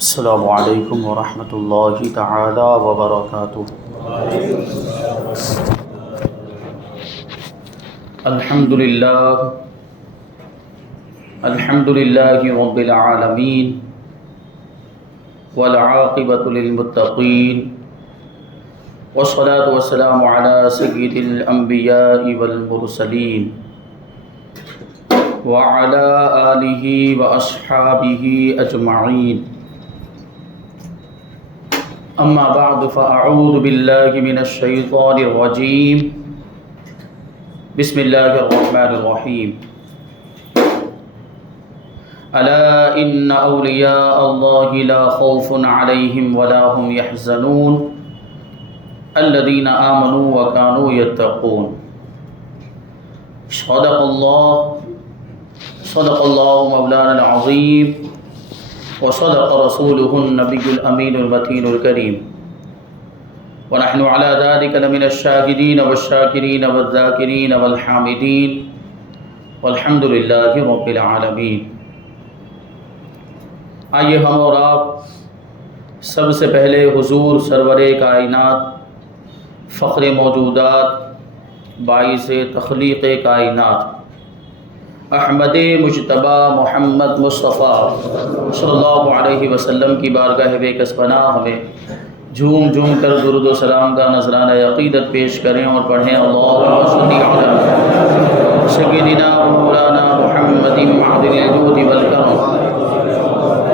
السلام علیکم ورحمۃ اللہ تعالی وبرکاتہ۔ الحمد للہ رب العالمین والعاقبۃ للمتقین والصلاة والسلام علی سید الانبیاء والمرسلین وعلی آلہ واصحابہ اجمعین، اما بعد فاعوذ باللہ من الشیطان الرجیم، بسم اللہ الرحمن الرحیم۔ الا ان اولیاء اللہ لا خوف علیہم ولا هم يحزنون الذین آمنوا وكانوا يتقون۔ صدق اللہ مولانا العظیم وصدق رسولہ النبی الامین المتین الکریم، ونحن على ذلك لمن الشاهدین والشاکرین والذاکرین والحامدین والحمد للہ رب العالمین۔ آئیے ہم اور آپ سب سے پہلے حضور سرور کائنات، فخر موجودات، باعث تخلیق کائنات، احمد مجتبی محمد مصطفیٰ صلی اللہ علیہ وسلم کی بارگاہ بے کس پناہ میں جھوم جھوم کر درود و سلام کا نذرانہ عقیدت پیش کریں اور پڑھیں اللہم صلی علی سیدنا مولانا محمد معدن الجود والکرم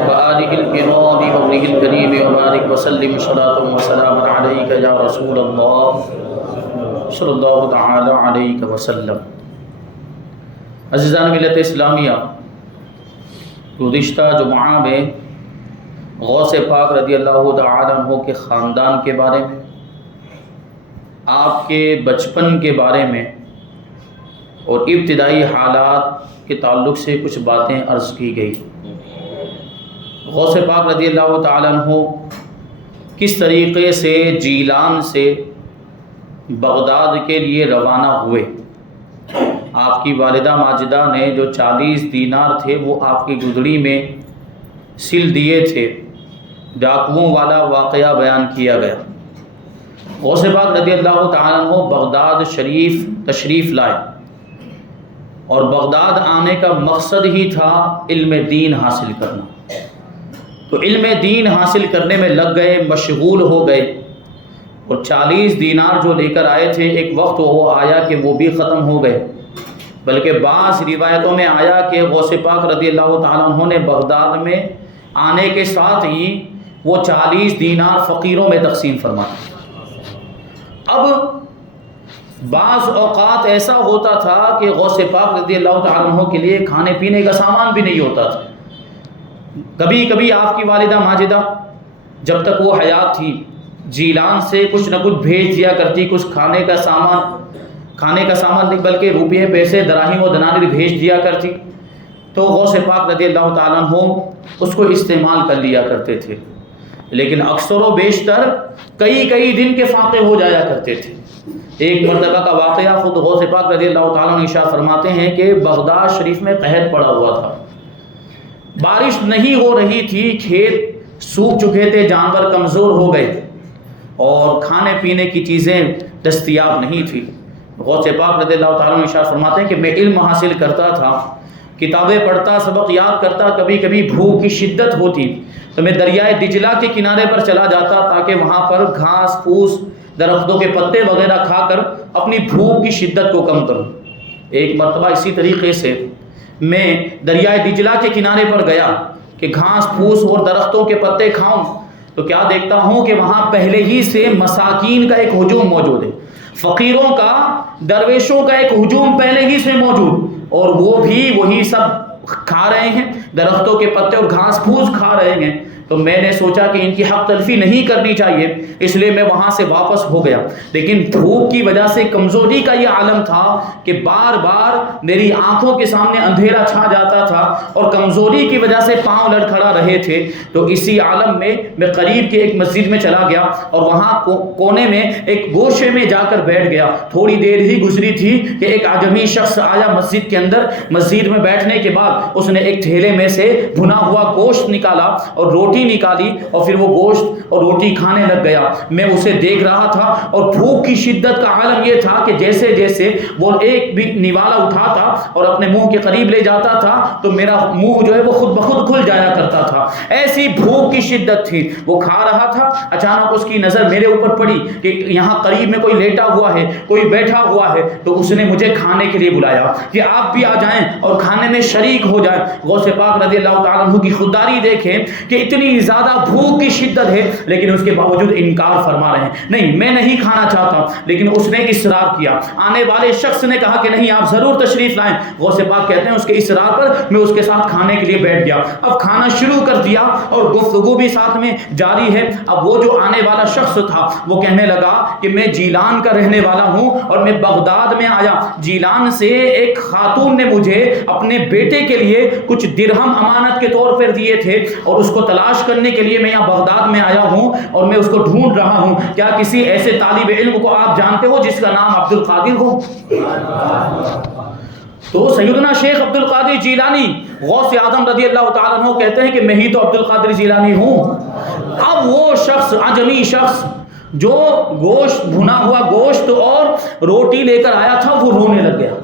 وآلہ الکرام وابنہ الکریم وبارک وسلم صلاۃ وسلام علیک یا رسول اللہ صلی اللہ تعالی علیہ وسلم۔ عزیزان ملت اسلامیہ، گزشتہ جمعہ میں غوث پاک رضی اللہ تعالی عنہ کے خاندان کے بارے میں، آپ کے بچپن کے بارے میں اور ابتدائی حالات کے تعلق سے کچھ باتیں عرض کی گئی۔ غوث پاک رضی اللہ تعالی عنہ کس طریقے سے جیلان سے بغداد کے لیے روانہ ہوئے۔ آپ کی والدہ ماجدہ نے جو 40 دینار تھے وہ آپ کی گدڑی میں سل دیے تھے۔ ڈاکوؤں والا واقعہ بیان کیا گیا۔ غوث پاک رضی اللہ تعالیٰ عنہ بغداد شریف تشریف لائے، اور بغداد آنے کا مقصد ہی تھا علم دین حاصل کرنا۔ تو علم دین حاصل کرنے میں لگ گئے، مشغول ہو گئے، اور 40 دینار جو لے کر آئے تھے ایک وقت وہ آیا کہ وہ بھی ختم ہو گئے، بلکہ بعض روایتوں میں آیا کہ غوث پاک رضی اللہ تعالیٰ عنہ نے بغداد میں آنے کے ساتھ ہی وہ 40 دینار فقیروں میں تقسیم فرمائے۔ اب بعض اوقات ایسا ہوتا تھا کہ غوث پاک رضی اللہ تعالیٰ عنہ کے لیے کھانے پینے کا سامان بھی نہیں ہوتا تھا۔ کبھی کبھی آپ کی والدہ ماجدہ جب تک وہ حیات تھی جیلان سے کچھ نہ کچھ بھیج دیا کرتی، کچھ کھانے کا سامان نہیں بلکہ روپے پیسے دراہیم و دنانیر بھیج دیا کرتی، تو غوث پاک رضی اللہ تعالیٰ عنہ اس کو استعمال کر لیا کرتے تھے، لیکن اکثر و بیشتر کئی دن کے فاقے ہو جایا کرتے تھے۔ ایک مرتبہ کا واقعہ خود غوث پاک رضی اللہ تعالیٰ عنہ ارشاد فرماتے ہیں کہ بغداد شریف میں قحط پڑا ہوا تھا، بارش نہیں ہو رہی تھی، کھیت سوکھ چکے تھے، جانور کمزور ہو گئے اور کھانے پینے کی چیزیں دستیاب نہیں تھی۔ غوث پاک رضی اللہ تعالیٰ عنہ ارشاد فرماتے ہیں کہ میں علم حاصل کرتا تھا، کتابیں پڑھتا، سبق یاد کرتا، کبھی کبھی بھوک کی شدت ہوتی تو میں دریائے دجلہ کے کنارے پر چلا جاتا تاکہ وہاں پر گھاس پھوس، درختوں کے پتے وغیرہ کھا کر اپنی بھوک کی شدت کو کم کروں۔ ایک مرتبہ اسی طریقے سے میں دریائے دجلہ کے کنارے پر گیا کہ گھاس پھوس اور درختوں کے پتے کھاؤں، تو کیا دیکھتا ہوں کہ وہاں پہلے ہی سے مساکین کا ایک ہجوم موجود ہے، فقیروں کا، درویشوں کا ایک ہجوم پہلے ہی سے موجود، اور وہ بھی وہی سب کھا رہے ہیں، درختوں کے پتے اور گھاس پھوس کھا رہے ہیں۔ تو میں نے سوچا کہ ان کی حق تلفی نہیں کرنی چاہیے، اس لیے میں وہاں سے واپس ہو گیا، لیکن بھوک کی وجہ سے کمزوری کا یہ عالم تھا کہ بار بار میری آنکھوں کے سامنے اندھیرا چھا جاتا تھا اور کمزوری کی وجہ سے پاؤں لڑکھڑا رہے تھے۔ تو اسی عالم میں میں قریب کے ایک مسجد میں چلا گیا اور وہاں کونے میں ایک گوشے میں جا کر بیٹھ گیا۔ تھوڑی دیر ہی گزری تھی کہ ایک اعجمی شخص آیا مسجد کے اندر۔ مسجد میں بیٹھنے کے بعد بعد اس نے ایک تھیلے میں سے بھنا ہوا گوشت نکالا اور روٹی نکالی اور پھر وہ گوشت اور روٹی کھانے لگ گیا. میں اسے دیکھ رہا تھا اور بھوک کی شدت کا عالم یہ تھا کہ جیسے جیسے وہ ایک بھی نوالا اٹھاتا اور اپنے منہ کے قریب لے جاتا تھا تو میرا منہ جو ہے وہ خود بخود کھل جایا کرتا تھا. ایسی بھوک کی شدت تھی. وہ کھا رہا تھا, اچانک اس کی نظر میرے اوپر پڑی کہ یہاں قریب میں کوئی لیٹا ہوا ہے, کوئی بیٹھا ہوا ہے. تو اس نے مجھے کھانے کے لیے بلایا کہ آپ بھی آ جائیں اور کھانے میں شریک ہو جائیں. غوث پاک رضی اللہ تعالیٰ عنہ کی خودداری دیکھیں کہ اتنی زیادہ بھوک کی شدت ہے لیکن اس کے باوجود انکار فرما رہے ہیں, نہیں میں نہیں کھانا چاہتا. لیکن اس نے اصرار کیا. آنے والے شخص نے کہا کہ نہیں آپ ضرور تشریف لائیں. غوث پاک کہتے ہیں اس کے اصرار پر میں اس کے ساتھ کھانے کے لیے بیٹھ گیا. اب کھانا شروع کر دیا اور گفتگو بھی ساتھ میں جاری ہے. اب وہ جو آنے والا شخص تھا وہ کہنے لگا کہ میں جیلان کا رہنے والا ہوں اور میں بغداد میں آیا. جیلان سے ایک خاتون نے مجھے اپنے بیٹے کے لیے کچھ درہم امانت کے طور پر دیے تھے اور اس کو تلاش کرنے کے لیے میں یہاں بغداد میں آیا ہوں اور میں اس کو ڈھونڈ رہا ہوں. کیا کسی ایسے طالب علم کو آپ جانتے ہو جس کا نام عبد القادر ہو؟ تو سیدنا شیخ عبد القادر جیلانی غوث اعظم رضی اللہ تعالیٰ عنہ کہتے ہیں کہ میں ہی تو عبد القادر جیلانی ہوں. اب وہ شخص, عجمی شخص جو گوشت, بھنا ہوا گوشت اور روٹی لے کر آیا تھا, وہ رونے لگ گیا,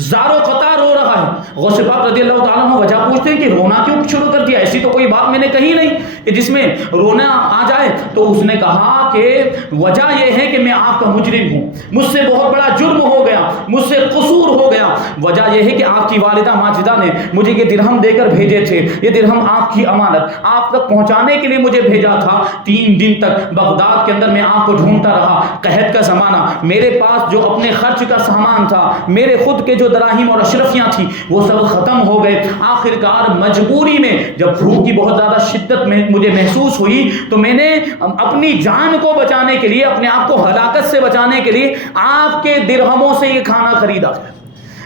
زارو قطع رو رہا ہے. غوث پاک رضی اللہ تعالیٰ عنہ وجہ پوچھتے ہیں کہ رونا کیوں شروع کر دیا؟ ایسی تو کوئی بات میں نے کہی نہیں کہ جس میں رونا آ جائے. تو اس نے کہا کہ وجہ یہ ہے کہ میں آپ کا مجرم ہوں, مجھ سے بہت بڑا جرم ہو گیا, مجھ سے قصور ہو گیا. وجہ یہ ہے کہ آپ کی والدہ ماجدہ نے مجھے یہ درہم دے کر بھیجے تھے, یہ درہم آپ کی امانت آپ تک پہنچانے کے لیے مجھے بھیجا تھا. 3 دن تک بغداد کے اندر میں آپ کو ڈھونڈتا رہا. قحط کا زمانہ, میرے پاس جو اپنے خرچ کا سامان تھا, میرے خود کے جو دراہیم اور اشرفیاں تھیں وہ سب ختم ہو گئے. آخرکار مجبوری میں جب بھوک کی بہت زیادہ شدت میں مجھے محسوس ہوئی تو میں نے اپنی جان کو بچانے کے لیے, اپنے آپ کو ہلاکت سے بچانے کے لیے آپ کے درہموں سے یہ کھانا خریدا.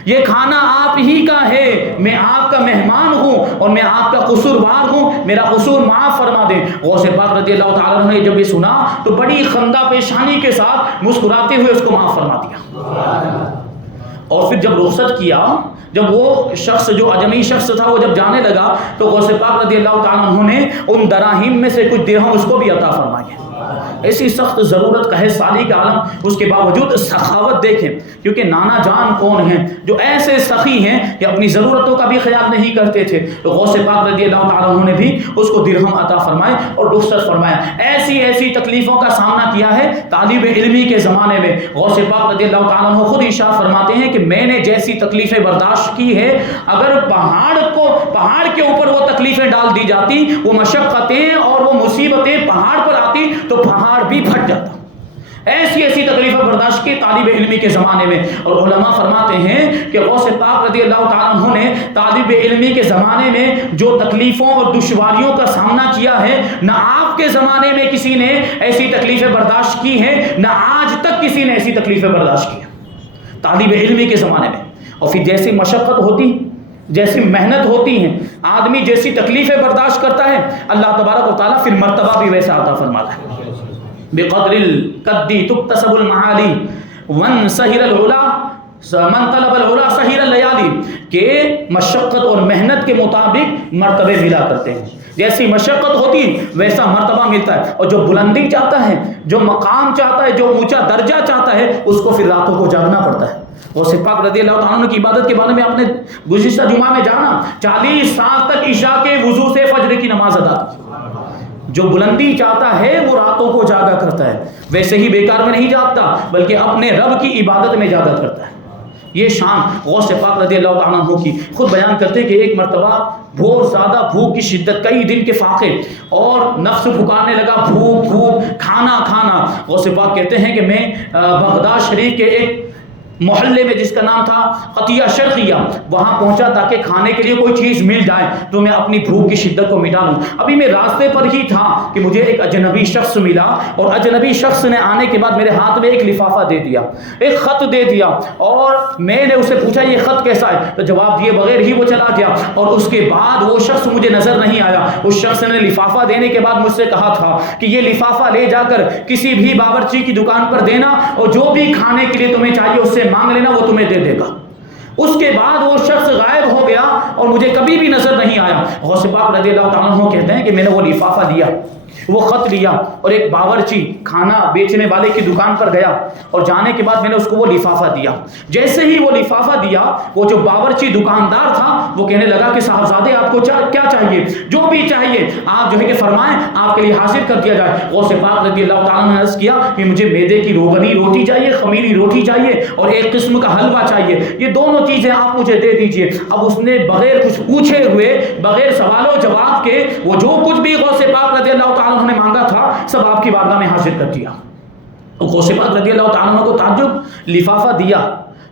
یہ کھانا آپ ہی کا ہے, میں آپ کا مہمان ہوں اور میں آپ کا قصوروار ہوں, میرا قصور معاف فرما دیں. غوث پاک رضی اللہ تعالیٰ عنہ نے جب یہ سنا تو بڑی خندہ پیشانی کے ساتھ مسکراتے ہوئے اس کو معاف فرما دیا. اور پھر جب رخصت کیا, جب وہ شخص جو عجمی شخص تھا وہ جب جانے لگا تو غوث پاک رضی اللہ تعالیٰ عنہ نے ان دراہیم میں سے کچھ درہم اس کو بھی عطا فرمائے. ایسی سخت ضرورت کا ہے سالی کا عالم, اس کے باوجود سخاوت دیکھیں, کیونکہ نانا جان کون ہیں جو ایسے سخی ہیں کہ اپنی ضرورتوں کا بھی خیال نہیں کرتے تھے. تو غوث پاک رضی اللہ تعالیٰ عنہ نے بھی اس کو درہم عطا فرمائے اور رخصت فرمایا. ایسی ایسی تکلیفوں کا سامنا کیا ہے طالب علمی کے زمانے میں. غوث پاک رضی اللہ تعالیٰ عنہ خود ارشاد فرماتے ہیں کہ میں نے جیسی تکلیفیں برداشت کی ہے, اگر پہاڑ کے اوپر وہ تکلیفیں ڈال دی جاتی, وہ مشقتیں اور وہ مصیبتیں پہاڑ پر آتی تو پہاڑ بھی پھٹ جاتا. ایسی ایسی تکلیفیں برداشت کی طالب علمی کے زمانے میں. اور علماء فرماتے ہیں کہ غوث پاک رضی اللہ تعالیٰ عنہ نے طالب علمی کے زمانے میں جو تکلیفوں اور دشواریوں کا سامنا کیا ہے, نہ آپ کے زمانے میں کسی نے ایسی تکلیفیں برداشت کی ہیں, نہ آج تک کسی نے ایسی تکلیفیں برداشت کی ہیں طالب علمی کے زمانے میں. اور پھر جیسی مشقت ہوتی, جیسی محنت ہوتی ہیں, آدمی جیسی تکلیفیں برداشت کرتا ہے, اللہ تبارک و تعالیٰ پھر مرتبہ بھی ویسا عطا فرماتا ہے. بقدر القد تکتسب المعالی ون سہر العلا من طلب العلا سہر اللیالی, کہ مشقت اور محنت کے مطابق مرتبے ملا کرتے ہیں. جیسی مشقت ہوتی ویسا مرتبہ ملتا ہے. اور جو بلندی چاہتا ہے, جو مقام چاہتا ہے, جو اونچا درجہ چاہتا ہے, اس کو پھر راتوں کو جاگنا پڑتا ہے. غوث پاک رضی اللہ تعالیٰ عنہ کی عبادت کے بارے میں آپ نے گزشتہ جمعہ میں جانا, 40 سال تک عشاء کے وضو سے فجر کی نماز ادا کی. جو بلندی چاہتا ہے وہ راتوں کو جاگا کرتا ہے, ویسے ہی بیکار میں نہیں جاگتا بلکہ اپنے رب کی عبادت میں جاگا کرتا ہے. یہ شان غوث پاک رضی اللہ تعالیٰ عنہ کی. خود بیان کرتے کہ ایک مرتبہ بہت زیادہ بھوک کی شدت, کئی دن کے فاقے, اور نفس پکارنے لگا بھوک بھوک, کھانا کھانا. غوث پاک کہتے ہیں کہ میں بغداد شریف کے ایک محلے میں جس کا نام تھا قطیہ شرقیہ, وہاں پہنچا تاکہ کھانے کے لیے کوئی چیز مل جائے تو میں اپنی بھوک کی شدت کو مٹا لوں. ابھی میں راستے پر ہی تھا کہ مجھے ایک اجنبی شخص ملا, اور اجنبی شخص نے آنے کے بعد میرے ہاتھ میں ایک لفافہ دے دیا, ایک خط دے دیا, اور میں نے اسے پوچھا یہ خط کیسا ہے, تو جواب دیے بغیر ہی وہ چلا گیا. اور اس کے بعد وہ شخص مجھے نظر نہیں آیا. اس شخص نے لفافہ دینے کے بعد مجھ سے کہا تھا کہ یہ لفافہ لے جا کر کسی بھی باورچی کی دکان پر دینا, اور جو بھی کھانے کے لیے تمہیں چاہیے اس سے مانگ لینا, وہ تمہیں دے دے گا. اس کے بعد وہ شخص غائب ہو گیا اور مجھے کبھی بھی نظر نہیں آیا۔ غوث پاک رضی اللہ تعالیٰ عنہ کہتے ہیں کہ میں نے وہ لفافہ لیا، وہ خط لیا اور ایک باورچی کھانا بیچنے والے کی دکان پر گیا اور جانے کے بعد میں نے اس کو وہ لفافہ دیا۔ جیسے ہی وہ لفافہ دیا، وہ جو باورچی دکاندار تھا وہ کہنے لگا کہ صاحبزادے آپ کو کیا چاہیے، جو بھی چاہیے آپ جو ہے کہ فرمائیں، آپ کے لیے حاصل کر دیا جائے۔ غوث پاک رضی اللہ تعالیٰ نے عرض کیا کہ مجھے میدے کی روغنی روٹی چاہیے، خمیری روٹی چاہیے اور ایک قسم کا حلوہ چاہیے، یہ دونوں چیزیں آپ مجھے دے دیجئے۔ اب اس نے بغیر کچھ پوچھے ہوئے، بغیر سوال و جواب کے، وہ جو کچھ بھی غوث پاک رضی اللہ تعالیٰ نے مانگا تھا سب آپ کی بارگاہ میں حاضر کر دیا۔ غوث پاک رضی اللہ تعالیٰ کو تعجب، لفافہ دیا،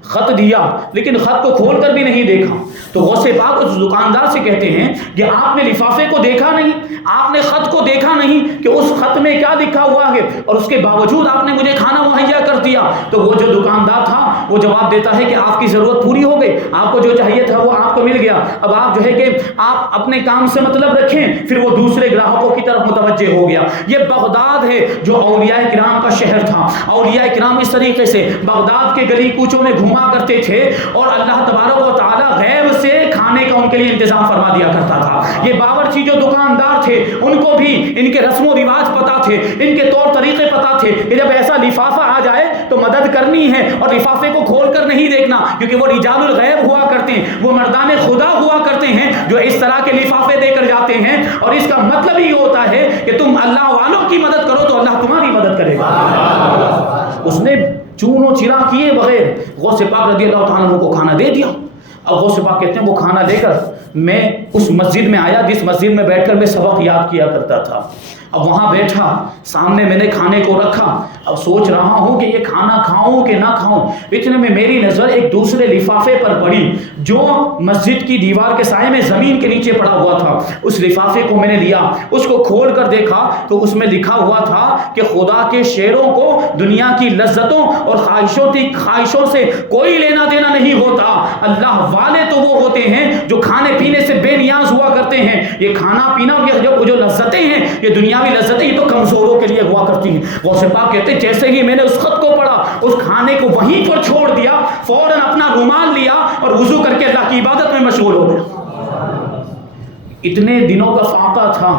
خط دیا، لیکن خط کو کھول کر بھی نہیں دیکھا۔ تو غوث پاک اس دکاندار سے کہتے ہیں کہ آپ نے لفافے کو دیکھا نہیں، آپ نے خط کو دیکھا نہیں کہ اس خط میں کیا لکھا ہوا ہے، اور اس کے باوجود آپ نے مجھے کھانا مہیا کر دیا۔ تو وہ جو دکاندار تھا وہ جواب دیتا ہے کہ آپ کی ضرورت پوری ہو گئی، آپ کو جو چاہیے تھا وہ آپ کو مل گیا، اب آپ جو ہے کہ آپ اپنے کام سے مطلب رکھیں۔ پھر وہ دوسرے گراہکوں کی طرف متوجہ ہو گیا۔ یہ بغداد ہے جو اولیاء کرام کا شہر تھا۔ اولیاء کرام اس طریقے سے بغداد کے گلی کوچوں میں گھوما کرتے تھے اور اللہ تبارک و تعالی غیب سے کھانے کا ان کے لیے انتظام فرما دیا کرتا تھا۔ یہ باورچی جو دکاندار تھے ان کو بھی ان کے رسم و رواج پتا تھے، ان کے طور طریقے پتا تھے کہ جب ایسا لفافہ آ جائے تو مدد کرنی ہے اور لفافے کو کھول کر نہیں دیکھنا، کیونکہ وہ رجال الغیب ہوا کرتے ہیں، وہ مردان خدا ہوا کرتے ہیں جو اس طرح کے لفافے دے کر جاتے ہیں، اور اس کا مطلب یہ ہوتا ہے کہ تم اللہ والوں کی مدد کرو تو اللہ تمہاری مدد کرے گا۔ اس نے چون و چرا کیے بغیر غوث پاک رضی اللہ تعالیٰ عنہ کو کھانا دے دیا۔ اب غوث پاک کہتے ہیں وہ کھانا لے کر میں اس مسجد میں آیا جس مسجد میں بیٹھ کر میں سبق یاد کیا کرتا تھا۔ اب وہاں بیٹھا، سامنے میں نے کھانے کو رکھا، اب سوچ رہا ہوں کہ یہ کھانا کھاؤں کہ نہ کھاؤں۔ اتنے میں میری نظر ایک دوسرے لفافے پر پڑی جو مسجد کی دیوار کے سائے میں زمین کے نیچے پڑا ہوا تھا۔ اس لفافے کو میں نے لیا، اس کو کھول کر دیکھا تو اس میں لکھا ہوا تھا کہ خدا کے شیروں کو دنیا کی لذتوں اور خواہشوں سے کوئی لینا دینا نہیں ہوتا، اللہ والے تو وہ ہوتے ہیں جو کھانے پینے سے بے نیاز ہوا کرتے ہیں۔ یہ کھانا پینا اور جو لذتیں ہیں یہ دنیاوی لذتیں یہ تو کمزوروں کے لیے ہوا کرتی ہیں۔ غوث پاک کہتے ہیں جیسے ہی میں نے اس خط کو پڑھا، اس کھانے کو وہیں پر چھوڑ دیا، فوراً اپنا رومال لیا اور وضو کر کے اللہ کی عبادت میں مشغول ہو گیا۔ اتنے دنوں کا فاقہ تھا،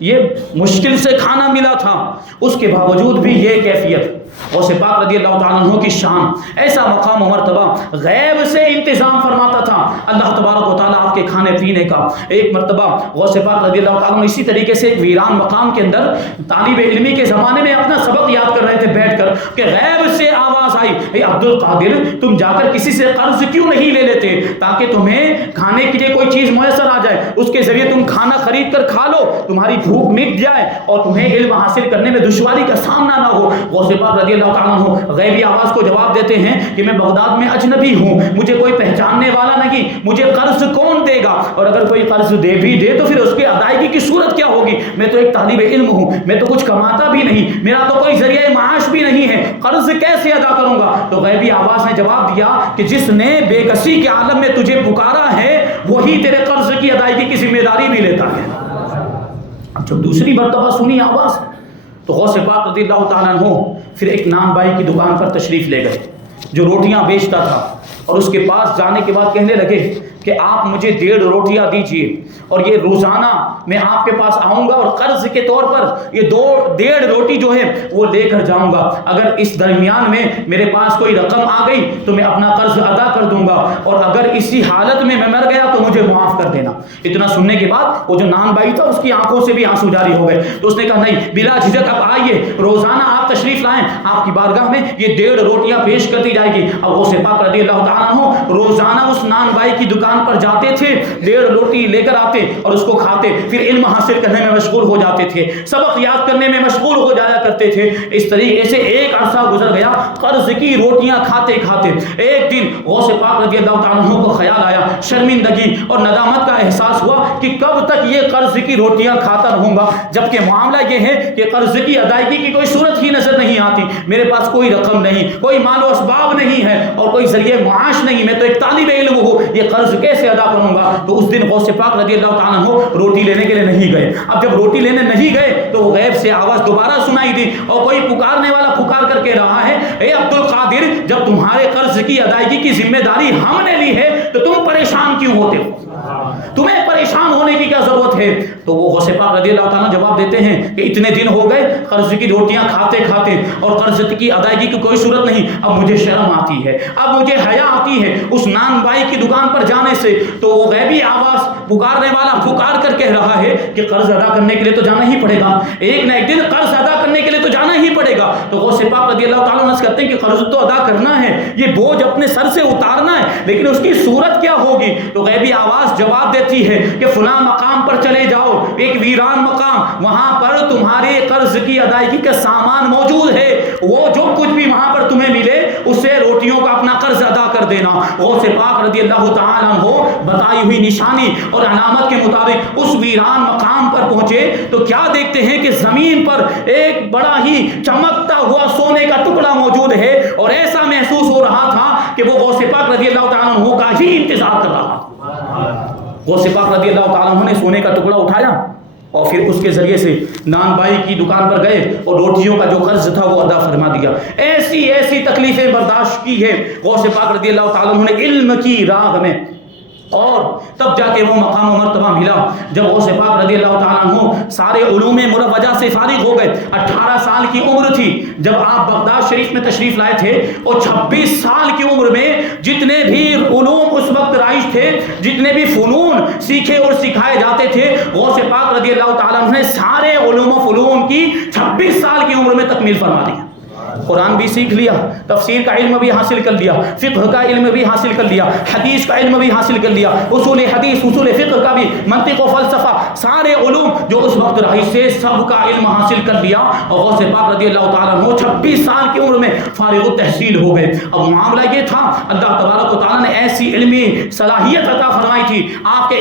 یہ مشکل سے کھانا ملا تھا، اس کے باوجود بھی یہ کیفیت۔ غوث پاک رضی اللہ تعالیٰ عنہ کی شان، ایسا مقام و مرتبہ، غیب سے انتظام فرماتا تھا اللہ تبارک و تعالیٰ آپ کے کھانے پینے کا۔ ایک مرتبہ غوث پاک رضی اللہ تعالیٰ عنہ اسی طریقے سے ایک ویران مقام کے اندر طالب علمی کے زمانے میں اپنا سبق یاد کر رہے تھے بیٹھ کر کہ غیب سے آواز آئی، اے عبد القادر تم جا کر کسی سے قرض کیوں نہیں لے لیتے تاکہ تمہیں کھانے کے لیے کوئی چیز میسر آ جائے، اس کے ذریعے تم کھانا خرید کر کھا لو، تمہاری بھوک مٹ جائے اور تمہیں علم حاصل کرنے میں دشواری کا سامنا نہ ہو۔ غوث پاک رضی اللہ تعالیٰ عنہ غیبی آواز کو جواب دیتے ہیں کہ میں بغداد میں اجنبی ہوں، مجھے کوئی پہچاننے والا نہیں، مجھے قرض کون دے گا، اور اگر کوئی قرض دے بھی دے تو پھر اس کی ادائیگی کی صورت کیا ہوگی، میں تو ایک طالب علم ہوں، میں تو کچھ کماتا بھی نہیں، میرا تو کوئی ذریعہ معاش بھی نہیں ہے، قرض کیسے ادا کروں گا؟ تو غیبی آواز نے جواب دیا کہ جس نے بے کسی کے عالم میں تجھے پکارا ہے وہی تیرے قرض کی ادائیگی کی ذمہ داری بھی لیتا ہے۔ جب دوسری مرتبہ سنی آواز تو غوث پاک رضی اللہ تعالیٰ عنہ پھر ایک نان بائی کی دکان پر تشریف لے گئے جو روٹیاں بیچتا تھا، اور اس کے پاس جانے کے بعد کہنے لگے کہ آپ مجھے 1.5 روٹیاں دیجئے اور یہ روزانہ میں آپ کے پاس آؤں گا اور قرض کے طور پر یہ 1.5 روٹی جو ہے وہ لے کر جاؤں گا، اگر اس درمیان میں میرے پاس کوئی رقم آ گئی تو میں اپنا قرض ادا کر دوں گا، اور اگر اسی حالت میں مر گیا تو مجھے معاف کر دینا۔ اتنا سننے کے بعد وہ جو نان بھائی تھا اس کی آنکھوں سے بھی آنسو جاری ہو گئے، تو اس نے کہا نہیں، بلا جھجک اب آئیے، روزانہ آپ تشریف لائیں، آپ کی بارگاہ میں یہ 1.5 روٹیاں پیش کر دی جائے گی۔ اب غوث پاک رضی اللہ تعالیٰ عنہ روزانہ اس نان بھائی کی دکان پر جاتے تھے، 1.5 روٹی لے کر آتے اور اس کو کھاتے، پھر علم حاصل کرنے میں مشغول ہو جاتے تھے، سبق یاد کرنے میں مشغول ہو جایا کرتے تھے۔ اس طریقے سے ایک عرصہ گزر گیا، قرض کی روٹیاں کھاتے کھاتے ایک دن غوث پاک رضی اللہ تعالیٰ عنہ کو خیال آیا، شرمندگی اور ندامت کا احساس ہوا کہ کب تک یہ قرض کی روٹیاں کھاتا رہوں گا، جبکہ معاملہ یہ ہے کہ قرض کی ادائیگی کی کوئی صورت ہی نظر نہیں آتی، میرے پاس کوئی رقم نہیں، کوئی مال و اسباب نہیں ہے اور کوئی ذریعہ معاش نہیں، میں تو ایک طالب علم ہوں، یہ قرض کیسے ادا کروں گا؟ تو اس دن غوث پاک رضی اللہ اللہ تعالیٰ عنہ روٹی لینے کے لیے نہیں گئے. اب جب روٹی لینے نہیں گئے تو غیب سے آواز دوبارہ سنائی دی اور کوئی پکارنے والا پکار کر کے رہا ہے, اے عبد القادر, جب تمہارے قرض کی ادائیگی کی ذمہ داری ہم نے لی ہے تو تم پریشان کیوں ہوتے ہو, تمہیں پریشان ہونے کی کیا ضرورت ہے؟ تو وہ غوث پاک رضی اللہ تعالیٰ جواب دیتے ہیں کہ اتنے دن ہو گئے قرض کی روٹیاں کھاتے کھاتے اور قرض کی ادائیگی کی کوئی صورت نہیں, اب مجھے شرم آتی ہے, اب مجھے حیا آتی ہے اس نان بائی کی دکان پر جانے سے. تو وہ غیبی آواز پکارنے والا پکار کر کہہ رہا ہے کہ قرض ادا کرنے کے لیے تو جانا ہی پڑے گا, ایک نہ ایک دن قرض ادا کرنے کے لیے تو جانا ہی پڑے گا. تو غوث پاک رضی اللہ تعالیٰ عنہ کہتے ہیں کہ قرض تو ادا کرنا ہے, یہ بوجھ اپنے سر سے اتارنا ہے, لیکن اس کی صورت کیا ہوگی؟ تو غیبی آواز جواب دیتی ہے کہ فلاں مقام پر چلے جاؤ, ایک ویران مقام, وہاں پر تمہارے قرض کی ادائیگی کا سامان موجود ہے, وہ جو کچھ بھی وہاں پر تمہیں ملے اس سے روٹیوں کا اپنا قرض ادا کر دینا. غوث پاک رضی اللہ تعالیٰ عنہ بتائی ہوئی نشانی اور علامت کے مطابق اس ویران مقام پر پہنچے تو کیا دیکھتے ہیں کہ زمین پر ایک بڑا ہی چمکتا ہوا سونے کا ٹکڑا موجود ہے, اور ایسا محسوس ہو رہا تھا کہ وہ غوث پاک رضی اللہ تعالیٰ عنہ کا ہی انتظار کر رہا. غوث پاک رضی اللہ تعالیٰ عنہ نے سونے کا ٹکڑا اٹھایا اور پھر اس کے ذریعے سے نان بائی کی دکان پر گئے اور روٹیوں کا جو قرض تھا وہ ادا فرما دیا. ایسی ایسی تکلیفیں برداشت کی ہے غوث پاک رضی اللہ تعالیٰ عنہ نے علم کی راہ میں, اور تب جا کے وہ مقام و مرتبہ ملا جب غوث پاک رضی اللہ تعالیٰ عنہ سارے علوم مروجہ سے فارغ ہو گئے. 18 سال کی عمر تھی جب آپ بغداد شریف میں تشریف لائے تھے, اور 26 سال کی عمر میں جتنے بھی علوم اس وقت رائج تھے, جتنے بھی فنون سیکھے اور سکھائے جاتے تھے, غوث پاک رضی اللہ تعالیٰ عنہ نے سارے علوم و فنون کی 26 سال کی عمر میں تکمیل فرما دی. قرآن بھی سیکھ لیا, تفسیر کا علم بھی حاصل کر لیا, فقہ کا علم بھی حاصل کر لیا, حدیث کا علم بھی حاصل کر لیا, اصول حدیث اصول فقہ کا بھی, منطق و فلسفہ, سارے علوم جو اس وقت رہی سے سب کا علم حاصل کر لیا. اور غوث پاک رضی اللہ تعالیٰ عنہ 26 سال کی عمر میں فارغ التحصیل ہو گئے. اب معاملہ یہ تھا, اللہ تبارک و تعالیٰ نے ایسی علمی صلاحیت عطا فرمائی تھی, آپ کے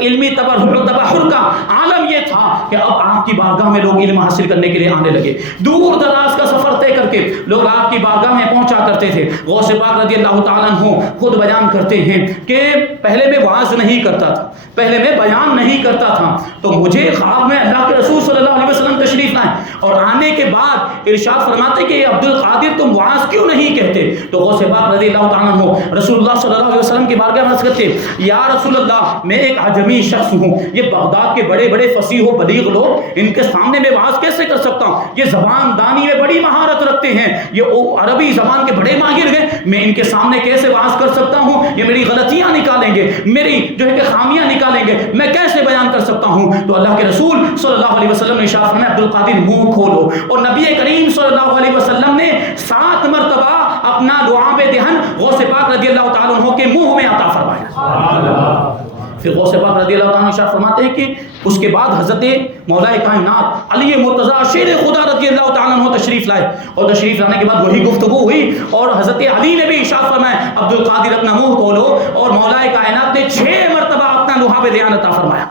علمی تبحر کا عالم یہ تھا کہ اب آپ کی بارگاہ میں لوگ علم حاصل کرنے کے لیے آنے لگے. دور دراز کا سفر طے کر کے لوگ آپ کی بارگاہ میں پہنچا کرتے تھے. غوث پاک رضی اللہ تعالیٰ عنہ خود بیان کرتے ہیں کہ پہلے میں وعظ نہیں کرتا تھا, پہلے میں بیان نہیں کرتا تھا, تو مجھے خواب میں اللہ کے رسول صلی اللہ علیہ وسلم تشریف لائے اور آنے کے بعد ارشاد فرماتے کہ عبد القادر تم وعظ کیوں نہیں کہتے؟ تو غوث پاک رضی اللہ تعالیٰ عنہ رسول اللہ صلی اللہ علیہ وسلم کی بارگاہ میں عرض کرتے, یا رسول اللہ میں ایک عجمی شخص ہوں, یہ بغداد کے بڑے بڑے فصیح و بلیغ لوگ, ان کے سامنے میں وعظ کیسے کر سکتا ہوں؟ یہ زبان دانی میں بڑی مہارت رکھتے ہیں, یہ عربی زبان کے بڑے ماہر ہیں, میں ان کے سامنے کیسے وعظ کر سکتا ہوں؟ یہ میری غلطیاں نکالیں گے, میری جو ہے کہ خامیاں نکالیں گے, میں کیسے بیان کر سکتا ہوں؟ تو اللہ کے رسول صلی اللہ علیہ وسلم نے ارشاد فرمایا, عبد القادر منہ کھولو. اور نبی کریم صلی اللہ علیہ وسلم نے 7 مرتبہ اپنا لعاب دہن غوث پاک رضی اللہ تعالیٰ عنہ کے منہ میں عطا فرمایا. پھر غوث پاک رضی اللہ تعالیٰ عنہ ارشاد فرماتے ہیں کہ اس کے بعد حضرت مولا کائنات علی مرتضیٰ شیر خدا رضی اللہ تعالیٰ عنہ تشریف لائے, اور تشریف لانے کے بعد وہی گفتگو ہوئی, اور حضرت علی نے بھی ارشاد فرمایا, عبد القادر اپنا منہ کھولو. اور مولا کائنات نے 6 مرتبہ اپنا لعاب دہن عطا فرمایا,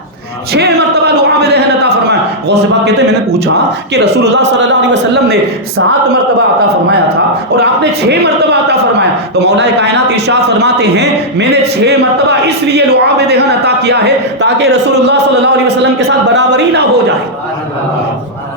6 مرتبہ لعاب دہن عطا فرمایا. غوث پاک کہتے ہیں میں نے پوچھا کہ رسول اللہ صلی اللہ علیہ وسلم نے 7 مرتبہ عطا فرمایا تھا اور آپ نے 6 مرتبہ عطا فرمایا, تو مولا کائنات ارشاد فرماتے ہیں میں نے 6 مرتبہ اس لیے لعاب دہن عطا کیا ہے تاکہ رسول اللہ صلی اللہ علیہ وسلم کے ساتھ برابری نہ ہو جائے.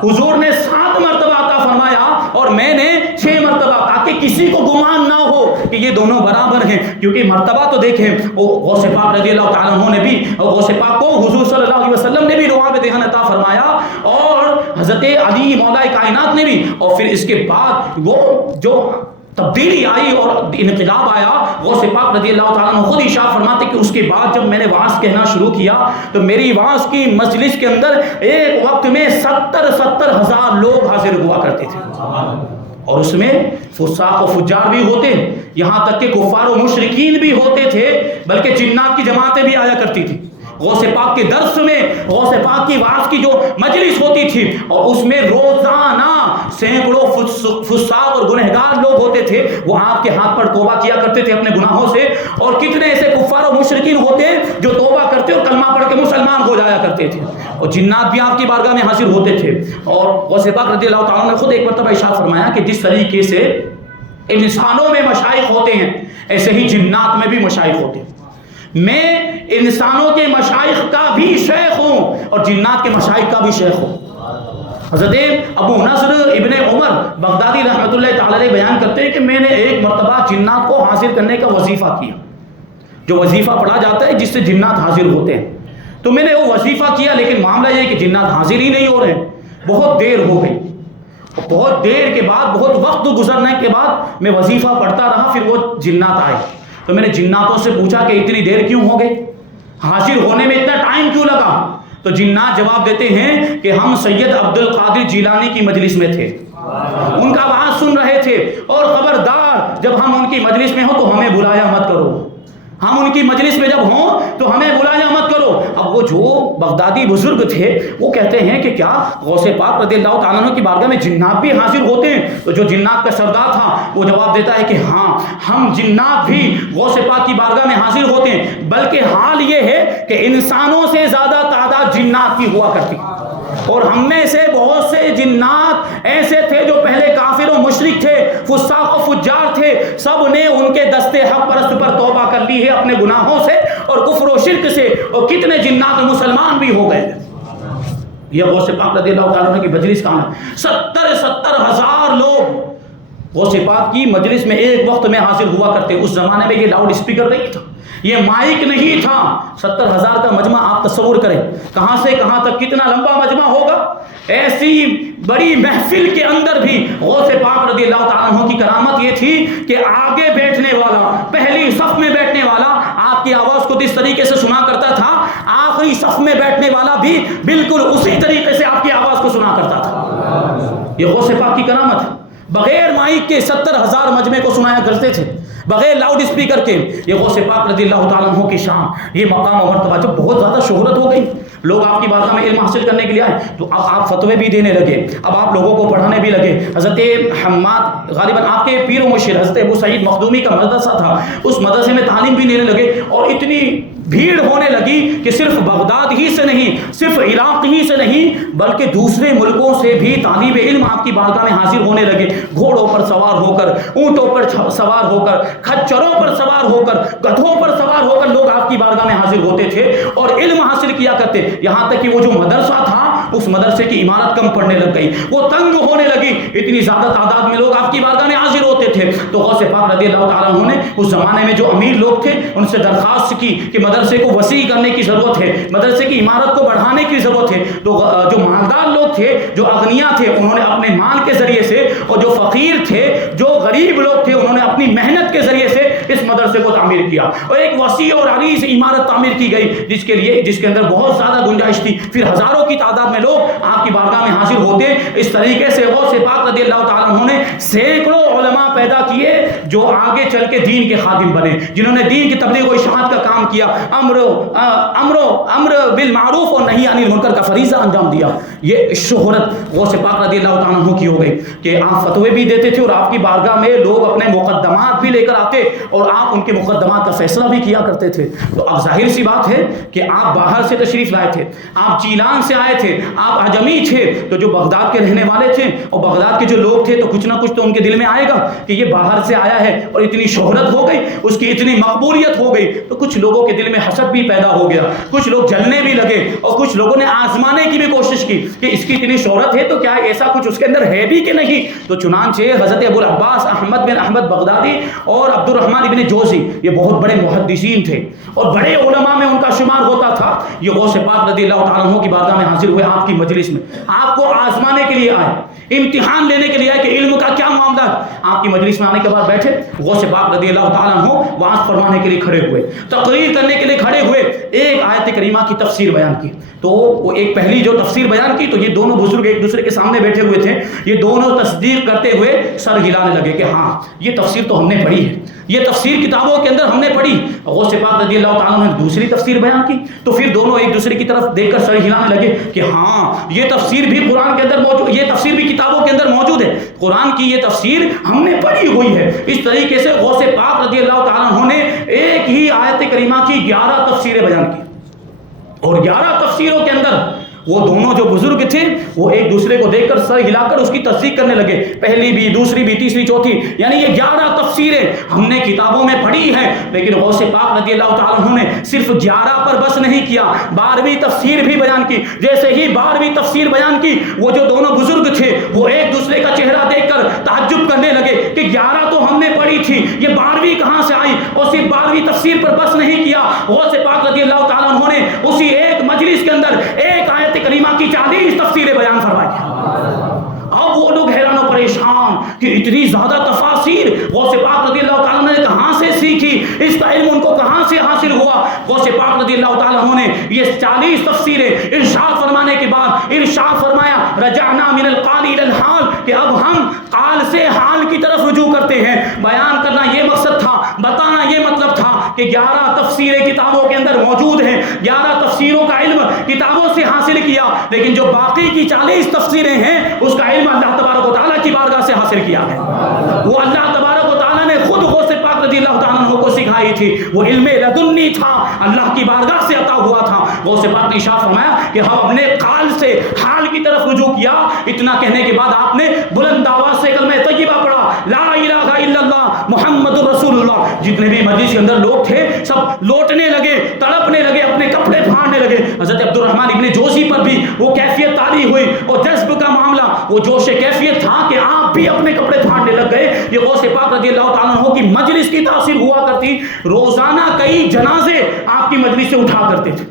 حضور نے 7 مرتبہ عطا فرمایا اور میں نے 6 مرتبہ, تاکہ کسی کو گمان نہ ہو کہ یہ دونوں برابر ہیں, کیونکہ مرتبہ تو دیکھیں غوث پاک رضی اللہ تعالیٰ عنہ نے بھی, غوث پاک کو حضور صلی اللہ علیہ وسلم نے بھی لعاب دہن عطا فرمایا, اور حضرت علی مولا کائنات نے بھی. اور پھر اس کے بعد وہ جو تبدیلی آئی اور انقلاب آیا, غوث پاک رضی اللہ تعالیٰ عنہ خود ارشاد فرماتے کہ اس کے بعد جب میں نے وعظ کہنا شروع کیا تو میری وعظ کی مجلس کے اندر ایک وقت میں 70 ہزار لوگ حاضر ہوا کرتے تھے, اور اس میں فساق و فجار بھی ہوتے, یہاں تک کہ کفار و مشرکین بھی ہوتے تھے, بلکہ جنات کی جماعتیں بھی آیا کرتی تھی. غوث پاک کے درس میں غوث پاک کی وعظ کی جو مجلس ہوتی تھی, اور اس میں روزانہ سینکڑوں فساق اور گنہگار لوگ ہوتے تھے, وہ آپ کے ہاتھ پر توبہ کیا کرتے تھے اپنے گناہوں سے, اور کتنے ایسے کفار و مشرکین ہوتے جو توبہ کرتے اور کلمہ پڑھ کے مسلمان ہو جایا کرتے تھے, اور جنات بھی آپ کی بارگاہ میں حاضر ہوتے تھے. اور غوث پاک رضی اللہ تعالیٰ نے خود ایک مرتبہ ارشاد فرمایا کہ جس طریقے سے انسانوں میں مشائخ ہوتے ہیں ایسے ہی جنات میں بھی مشائخ ہوتے ہیں. میں انسانوں کے مشائخ کا بھی شیخ ہوں اور جنات کے مشائخ کا بھی شیخ ہوں۔ حضرت ابو نصر ابن عمر بغدادی رحمۃ اللہ تعالی علیہ بیان کرتے ہیں کہ میں نے ایک مرتبہ جنات کو حاضر کرنے کا وظیفہ کیا، جو وظیفہ پڑھا جاتا ہے جس سے جنات حاضر ہوتے ہیں، تو میں نے وہ وظیفہ کیا، لیکن معاملہ یہ ہے کہ جنات حاضر ہی نہیں ہو رہے، بہت دیر ہو گئی، بہت دیر کے بعد، بہت وقت گزرنے کے بعد میں وظیفہ پڑھتا رہا، پھر وہ جنات آئے، تو میں نے جناتوں سے پوچھا کہ اتنی دیر کیوں ہو گئی، حاضر ہونے میں اتنا ٹائم کیوں لگا؟ تو جنات جواب دیتے ہیں کہ ہم سید عبد القادر جیلانی کی مجلس میں تھے، ان کا بات سن رہے تھے، اور خبردار جب ہم ان کی مجلس میں ہوں تو ہمیں بلایا مت کرو، ہم ان کی مجلس میں جب ہوں تو ہمیں بلایا مت کرو۔ اب وہ جو بغدادی بزرگ تھے وہ کہتے ہیں کہ کیا غوث پاک رضی اللہ تعالیٰ عنہ کی بارگاہ میں جنات بھی حاضر ہوتے ہیں؟ تو جو جنات کا سردار تھا وہ جواب دیتا ہے کہ ہاں، ہم جنات بھی غوث پاک کی بارگاہ میں حاضر ہوتے ہیں، بلکہ حال یہ ہے کہ انسانوں سے زیادہ تعداد جنات کی ہوا کرتی، اور ہم میں سے بہت سے جنات ایسے تھے جو پہلے کافر و مشرک تھے، فساق و فجار تھے، سب نے ان کے دستے حق پرست پر توبہ کر لی ہے اپنے گناہوں سے اور کفر و شرک سے، اور کتنے جنات مسلمان بھی ہو گئے۔ یہ غوث پاک رضی اللہ تعالیٰ عنہ کی مجلس کہاں ہے؟ 70 ہزار لوگ غوث پاک کی مجلس میں ایک وقت میں حاضر ہوا کرتے۔ اس زمانے میں یہ لاؤڈ اسپیکر نہیں تھا، یہ مائک نہیں تھا، 70,000 کا مجمع آپ تصور کریں، کہاں سے کہاں تک کتنا لمبا مجمع ہوگا۔ ایسی بڑی محفل کے اندر بھی غوث پاک رضی اللہ تعالیٰ عنہ کی کرامت یہ تھی کہ آگے بیٹھنے والا، پہلی صف میں بیٹھنے والا آپ کی آواز کو جس طریقے سے سنا کرتا تھا، آخری صف میں بیٹھنے والا بھی بالکل اسی طریقے سے آپ کی آواز کو سنا کرتا تھا۔ یہ غوث پاک کی کرامت ہے، بغیر مائک کے 70,000 مجمع کو سنایا کرتے تھے، بغیر لاؤڈ اسپیکر کے۔ یہ غوث پاک رضی اللہ تعالیٰ عنہ کی شان، یہ مقام و مرتبہ، جب بہت زیادہ شہرت ہو گئی، لوگ آپ کی بارگاہ میں علم حاصل کرنے کے لیے آئے، تو اب آپ فتوے بھی دینے لگے، اب آپ لوگوں کو پڑھانے بھی لگے۔ حضرت حماد غالباً آپ کے پیر و مرشد حضرت ابو سعید مخدومی کا مدرسہ تھا، اس مدرسے میں تعلیم بھی لینے لگے، اور اتنی بھیڑ ہونے لگی کہ صرف بغداد ہی سے نہیں، صرف عراق ہی سے نہیں، بلکہ دوسرے ملکوں سے بھی طالب علم آپ کی بارگاہ میں حاضر ہونے لگے، گھوڑوں پر سوار ہو کر، اونٹوں پر سوار ہو کر، کھچروں پر سوار ہو کر، گدھوں پر سوار ہو کر لوگ آپ کی بارگاہ میں حاضر ہوتے تھے اور علم حاصل کیا کرتے، یہاں تک کہ وہ جو مدرسہ تھا اس مدرسے کی عمارت کم پڑنے لگ گئی، وہ تنگ ہونے لگی، اتنی زیادہ تعداد میں لوگ آپ کی بارگاہ میں حاضر ہوتے تھے۔ تو غوث پاک رضی اللہ تعالیٰ عنہ نے اس زمانے میں جو امیر لوگ تھے ان سے درخواست کی کہ مدرسے کو وسیع کرنے کی ضرورت ہے، مدرسے کی عمارت کو بڑھانے کی ضرورت ہے۔ تو جو مالدار لوگ تھے، جو اغنیا تھے، انہوں نے اپنے مال کے ذریعے سے، اور جو فقیر تھے، جو غریب لوگ تھے، انہوں نے اپنی محنت کے ذریعے سے اس مدرسے کو تعمیر کیا، اور ایک وسیع اور عریض عمارت تعمیر کی گئی جس کے اندر بہت زیادہ گنجائش تھی، پھر ہزاروں کی تعداد میں لوگ آپ کی بارگاہ میں حاضر ہوتے۔ اس طریقے سے غوث پاک رضی اللہ تعالیٰ عنہ نے سینکڑوں علماء پیدا کیے جو آگے چل کے دین کے خادم بنے، جنہوں نے دین کی تبلیغ و اشاعت کا کام کیا، امر بالمعروف اور نہی عن المنکر کا فریضہ انجام دیا۔ یہ شہرت غوث پاک رضی اللہ تعالیٰ عنہ کی ہو گئی کہ آپ فتوے بھی دیتے تھے، اور آپ کی بارگاہ میں لوگ اپنے مقدمات بھی لے کر آتے اور آپ ان کے مقدمات کا فیصلہ بھی کیا کرتے تھے۔ تو اب ظاہر سی بات ہے کہ آپ باہر سے تشریف لائے تھے، آپ جیلان سے آئے تھے، آپ عجمی تھے، تو جو بغداد کے رہنے والے تھے اور بغداد کے جو لوگ تھے تو کچھ نہ کچھ تو ان کے دل میں آئے گا کہ یہ باہر سے آیا ہے اور اتنی شہرت ہو گئی، اس کی اتنی مقبولیت ہو گئی، تو کچھ لوگوں کے دل میں حسد بھی پیدا ہو گیا، کچھ لوگ جلنے بھی لگے، اور کچھ لوگوں نے آزمانے کی بھی کوشش کی کہ اس کی اتنی شہرت ہے تو کیا ایسا کچھ اس کے اندر ہے بھی کہ نہیں۔ تو چنانچہ حضرت ابو العباس احمد بن احمد بغدادی اور عبد الرحمن ابن جوزی، یہ بہت بڑے محدثین تھے اور بڑے علماء میں ان کا شمار ہوتا تھا، یہ غوث پاک رضی اللہ تعالیٰ عنہ کی بارگاہ میں حاضر ہوئے، آپ کی مجلس میں آپ کو آزمانے کے لیے آئے، امتحان لینے کے لیے آئے کہ علم کا کیا معاملہ ہے۔ آپ کی مجلس میں آنے کے بعد بیٹھے، غوث پاک رضی اللہ تعالیٰ عنہ وعظ فرمانے کے لیے کھڑے ہوئے، تقریر کرنے کے لیے کھڑے ہوئے، ایک آیت کریمہ کی تفسیر بیان کی۔ تو وہ ایک پہلی جو تفسیر بیان کی تو یہ دونوں بزرگ ایک دوسرے کے سامنے بیٹھے ہوئے تھے، یہ دونوں تصدیق کرتے ہوئے سر ہلانے لگے کہ ہاں یہ تفسیر تو ہم نے پڑھی ہے، یہ تفسیر کتابوں کے اندر ہم نے پڑھی۔ غوث پاک رضی اللہ تعالیٰ عنہ نے دوسری تفسیر بیان کی تو پھر دونوں ایک دوسرے کی طرف دیکھ کر سر ہلانے لگے کہ ہاں یہ تفسیر بھی قرآن کے اندر موجود، یہ تفسیر بھی کتابوں کے اندر موجود ہے، قرآن کی یہ تفسیر ہم نے پڑھی ہوئی ہے۔ اس طریقے سے غوث پاک رضی اللہ تعالیٰ عنہ نے ایک ہی آیت کریمہ کی 11 تفسیریں بیان کی، اور 11 تفسیروں کے اندر وہ دونوں جو بزرگ تھے وہ ایک دوسرے کو دیکھ کر سر ہلا کر اس کی تصدیق کرنے لگے، پہلی بھی، دوسری بھی، تیسری، چوتھی، یعنی یہ 11 تفسیریں ہم نے کتابوں میں پڑھی ہیں، لیکن غوث پاک رضی اللہ تعالیٰ عنہ نے صرف 11 پر بس نہیں کیا، 12ویں تفسیر بھی بیان کی۔ جیسے ہی 12ویں تفسیر بیان کی، وہ جو دونوں بزرگ تھے وہ ایک دوسرے کا چہرہ دیکھ کر تعجب کرنے لگے کہ 11 تو ہم نے پڑھی تھی، یہ 12ویں کہاں سے آئی؟ اور صرف 12ویں تفسیر پر بس نہیں کیا، غوث پاک رضی اللہ تعالیٰ عنہ نے اسی ایک مجلس کے اندر ایک آیت کریمہ کی 40 تفسیریں بیان فرمائی۔ اب وہ لوگ حیران و پریشان کہ اتنی زیادہ تفاسیر غوث پاک رضی اللہ تعالیٰ نے کہاں سے سیکھی، اس کا علم ان کو کہاں سے حاصل ہوا؟ غوث پاک رضی اللہ تعالیٰ نے یہ 40 تفسیریں ارشاد فرمانے کے بعد ارشاد فرمایا رجعنا من القال الى الحال، کہ اب ہم قال سے حال کی طرف رجوع کرتے ہیں۔ بیان کرنا یہ مقصد تھا، بتانا یہ مطلب تھا کہ 11 تفسیریں کتابوں کے اندر موجود ہیں، 11 تفسیروں کا علم کتابوں سے حاصل کیا، لیکن جو باقی کی 40 تفسیریں ہیں اس کا علم اللہ تبارک و تعالیٰ کی بارگاہ سے حاصل کیا ہے۔ وہ اللہ تبارک و تعالیٰ نے خود غوث پاک رضی اللہ تعالیٰ عنہ کو سکھائی تھی، وہ علم لدنی تھا، اللہ کی بارگاہ سے عطا ہوا تھا۔ غوث پاک نے ارشاد فرمایا کہ ہم اپنے قال سے حال کی طرف رجوع کیا۔ اتنا کہنے کے بعد آپ نے بلند آواز سے کلمہ طیبہ پڑھا، لا الہ الا اللہ محمد رسول اللہ۔ جتنے بھی مجلس کے اندر لوگ تھے سب لوٹنے لگے، تڑپنے لگے، اپنے کپڑے پھاڑنے لگے۔ حضرت عبد الرحمن ابن جوزی پر بھی وہ کیفیت طاری ہوئی اور جذب کا معاملہ، وہ جوش کیفیت تھا کہ آپ بھی اپنے کپڑے پھاڑنے لگ گئے۔ یہ غوث پاک رضی اللہ تعالیٰ عنہ کی مجلس کی تاثیر ہوا کرتی، روزانہ کئی جنازے آپ کی مجلس سے اٹھا کرتے تھے،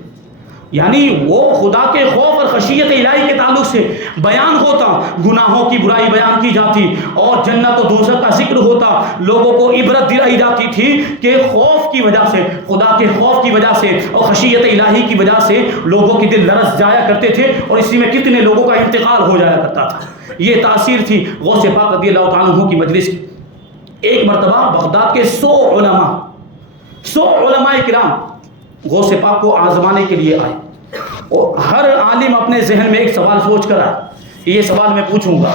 یعنی وہ خدا کے خوف اور خشیت الہی کے تعلق سے بیان ہوتا، گناہوں کی برائی بیان کی جاتی اور جنت و دوزخ کا ذکر ہوتا، لوگوں کو عبرت دلائی جاتی تھی کہ خوف کی وجہ سے، خدا کے خوف کی وجہ سے اور خشیت الہی کی وجہ سے لوگوں کے دل لرز جایا کرتے تھے اور اسی میں کتنے لوگوں کا انتقال ہو جایا کرتا تھا۔ یہ تاثیر تھی غوث پاک رضی اللہ تعالیٰ عنہ کی مجلس کی۔ ایک مرتبہ بغداد کے 100 علماء کرام غوث پاک کو آزمانے کے لیے آئے، اور ہر عالم اپنے ذہن میں ایک سوال سوچ کر آئے، یہ سوال میں پوچھوں گا۔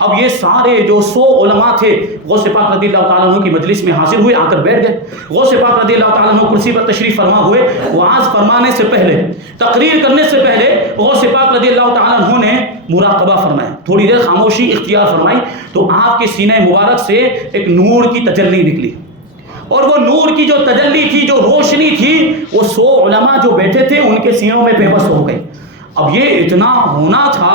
اب یہ سارے جو 100 علماء تھے غوث پاک رضی اللہ تعالیٰ عنہ کی مجلس میں حاضر ہوئے، آ کر بیٹھ گئے۔ غوث پاک رضی اللہ تعالیٰ عنہ کرسی پر تشریف فرما ہوئے، وعظ فرمانے سے پہلے، تقریر کرنے سے پہلے غوث پاک رضی اللہ تعالیٰ عنہ نے مراقبہ فرمایا، تھوڑی دیر خاموشی اختیار فرمائی، تو آپ کے سینہ مبارک سے ایک نور کی تجلی نکلی، اور وہ نور کی جو تجلی تھی، جو روشنی تھی، وہ 100 علماء جو بیٹھے تھے ان کے سینوں میں بے بس ہو گئی۔ اب یہ اتنا ہونا تھا،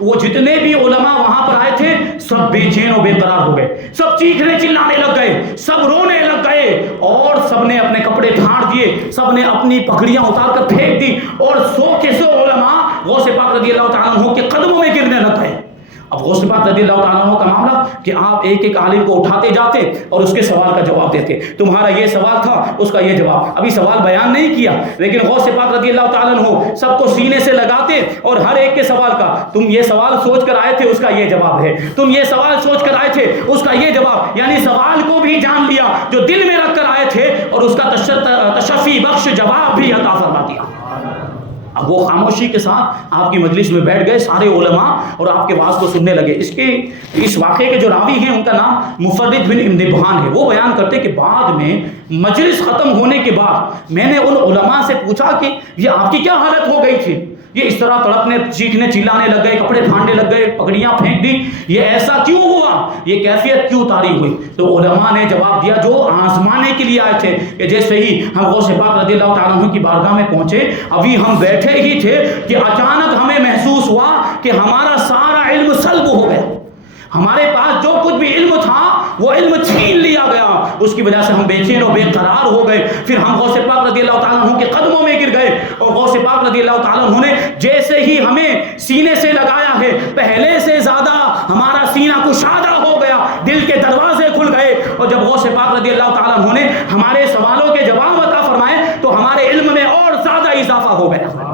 وہ جتنے بھی علماء وہاں پر آئے تھے سب بے چین و بے قرار ہو گئے، سب چیخنے چلانے لگ گئے، سب رونے لگ گئے، اور سب نے اپنے کپڑے پھاڑ دیے، سب نے اپنی پگڑیاں اتار کر پھینک دی، اور 100 کے 100 علماء غوث پاک رضی اللہ تعالیٰ عنہ کے قدموں میں گرنے لگ گئے۔ اب غوث پاک رضی اللہ تعالیٰ عنہ کا معاملہ کہ آپ ایک ایک عالم کو اٹھاتے جاتے اور اس کے سوال کا جواب دیتے، تمہارا یہ سوال تھا، اس کا یہ جواب، ابھی سوال بیان نہیں کیا، لیکن غوث پاک رضی اللہ تعالیٰ عنہ سب کو سینے سے لگاتے اور ہر ایک کے سوال کا، تم یہ سوال سوچ کر آئے تھے، اس کا یہ جواب ہے، تم یہ سوال سوچ کر آئے تھے، اس کا یہ جواب، یعنی سوال کو بھی جان لیا جو دل میں رکھ کر آئے تھے، اور اس کا تشفی بخش جواب بھی عطا فرما دیا۔ اب وہ خاموشی کے ساتھ آپ کی مجلس میں بیٹھ گئے سارے علماء اور آپ کے وعظ کو سننے لگے۔ اس واقعے کے جو راوی ہیں ان کا نام مفرد بن امدبان ہے، وہ بیان کرتے کہ بعد میں مجلس ختم ہونے کے بعد میں نے ان علماء سے پوچھا کہ یہ آپ کی کیا حالت ہو گئی تھی، یہ اس طرح تڑپنے چیخنے چلانے لگ گئے، کپڑے پھاڑنے لگ گئے، پگڑیاں پھینک دی، یہ ایسا کیوں ہوا، یہ کیفیت کیوں طاری ہوئی؟ تو علماء نے جواب دیا جو آزمانے کے لیے آئے تھے کہ جیسے ہی ہم غوث پاک رضی اللہ تعالیٰ عنہ کی بارگاہ میں پہنچے، ابھی ہم بیٹھے ہی تھے کہ اچانک ہمیں محسوس ہوا کہ ہمارا سارا علم سلب ہو گیا، ہمارے پاس جو کچھ بھی علم تھا وہ علم چھین لیا گیا، اس کی وجہ سے ہم بے چین و بے قرار ہو گئے۔ پھر ہم غوث پاک رضی اللہ تعالیٰ عنہ کے قدموں میں گر گئے، اور غوث پاک رضی اللہ تعالیٰ عنہ نے جیسے ہی ہمیں سینے سے لگایا ہے، پہلے سے زیادہ ہمارا سینہ کشادہ ہو گیا، دل کے دروازے کھل گئے، اور جب غوث پاک رضی اللہ تعالیٰ عنہ نے ہمارے سوالوں کے جواب عطا فرمائے تو ہمارے علم میں اور زیادہ اضافہ ہو گیا۔